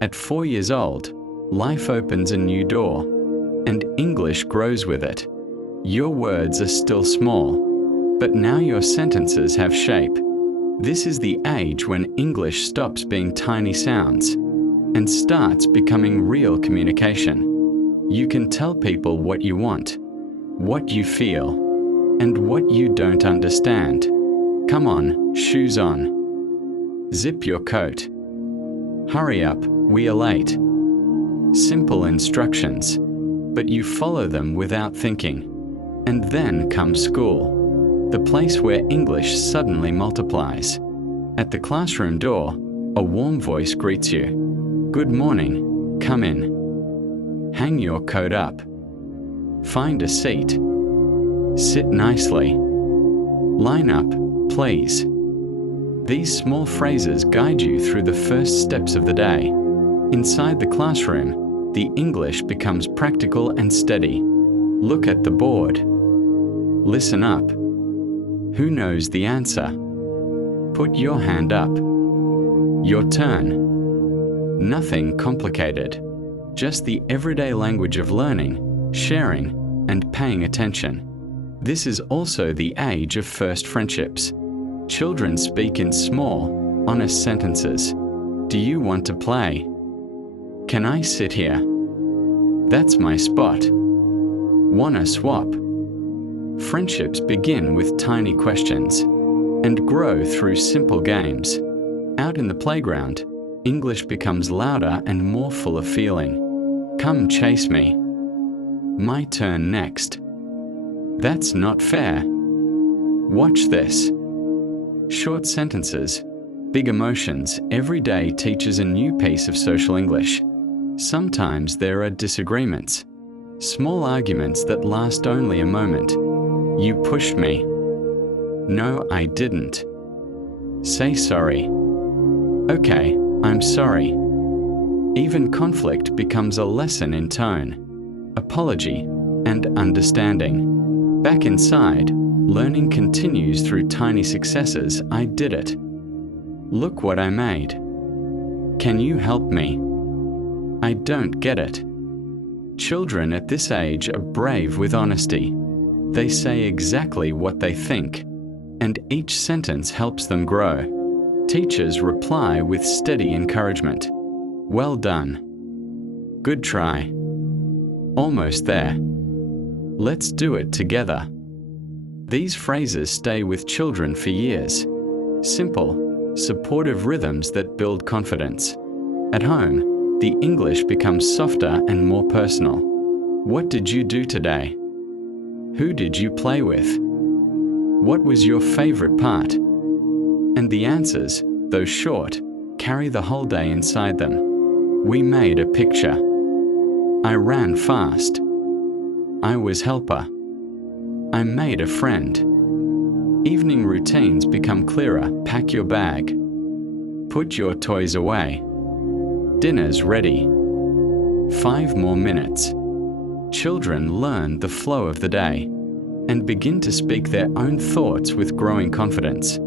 At 4 years old, life opens a new door, and English grows with it. Your words are still small, but now your sentences have shape. This is the age when English stops being tiny sounds and starts becoming real communication. You can tell people what you want, what you feel, and what you don't understand. Come on, shoes on. Zip your coat. Hurry up, we are late. Simple instructions, but you follow them without thinking. And then comes school, the place where English suddenly multiplies. At the classroom door, a warm voice greets you. Good morning, come in. Hang your coat up. Find a seat. Sit nicely. Line up, please. These small phrases guide you through the first steps of the day. Inside the classroom, the English becomes practical and steady. Look at the board. Listen up. Who knows the answer? Put your hand up. Your turn. Nothing complicated. Just the everyday language of learning, sharing, and paying attention. This is also the age of first friendships. Children speak in small, honest sentences. Do you want to play? Can I sit here? That's my spot. Wanna swap? Friendships begin with tiny questions and grow through simple games. Out in the playground, English becomes louder and more full of feeling. Come chase me. My turn next. That's not fair. Watch this. Short sentences, big emotions, every day teaches a new piece of social English. Sometimes there are disagreements, small arguments that last only a moment. You pushed me. No, I didn't. Say sorry. Okay, I'm sorry. Even conflict becomes a lesson in tone, apology, and understanding. Back inside, learning continues through tiny successes. I did it. Look what I made. Can you help me? I don't get it. Children at this age are brave with honesty. They say exactly what they think, and each sentence helps them grow. Teachers reply with steady encouragement. Well done. Good try. Almost there. Let's do it together. These phrases stay with children for years. Simple, supportive rhythms that build confidence. At home, the English becomes softer and more personal. What did you do today? Who did you play with? What was your favorite part? And the answers, though short, carry the whole day inside them. We made a picture. I ran fast. I was helper. I made a friend. Evening routines become clearer. Pack your bag. Put your toys away. Dinner's ready. 5 more minutes. Children learn the flow of the day and begin to speak their own thoughts with growing confidence.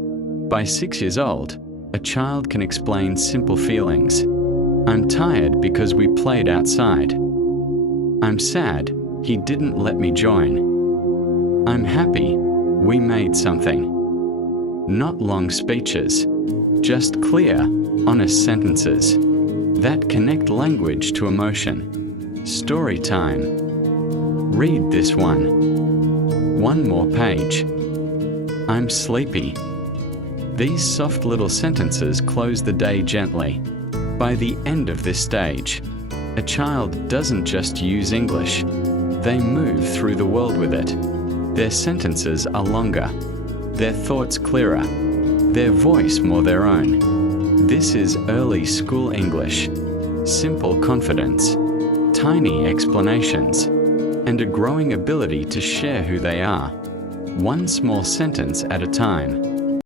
By 6 years old, a child can explain simple feelings. I'm tired because we played outside. I'm sad, he didn't let me join. I'm happy, we made something. Not long speeches, just clear, honest sentences that connect language to emotion. Story time. Read this one. One more page. I'm sleepy. These soft little sentences close the day gently. By the end of this stage, a child doesn't just use English. They move through the world with it. Their sentences are longer, their thoughts clearer, their voice more their own. This is early school English. Simple confidence, tiny explanations, and a growing ability to share who they are, one small sentence at a time.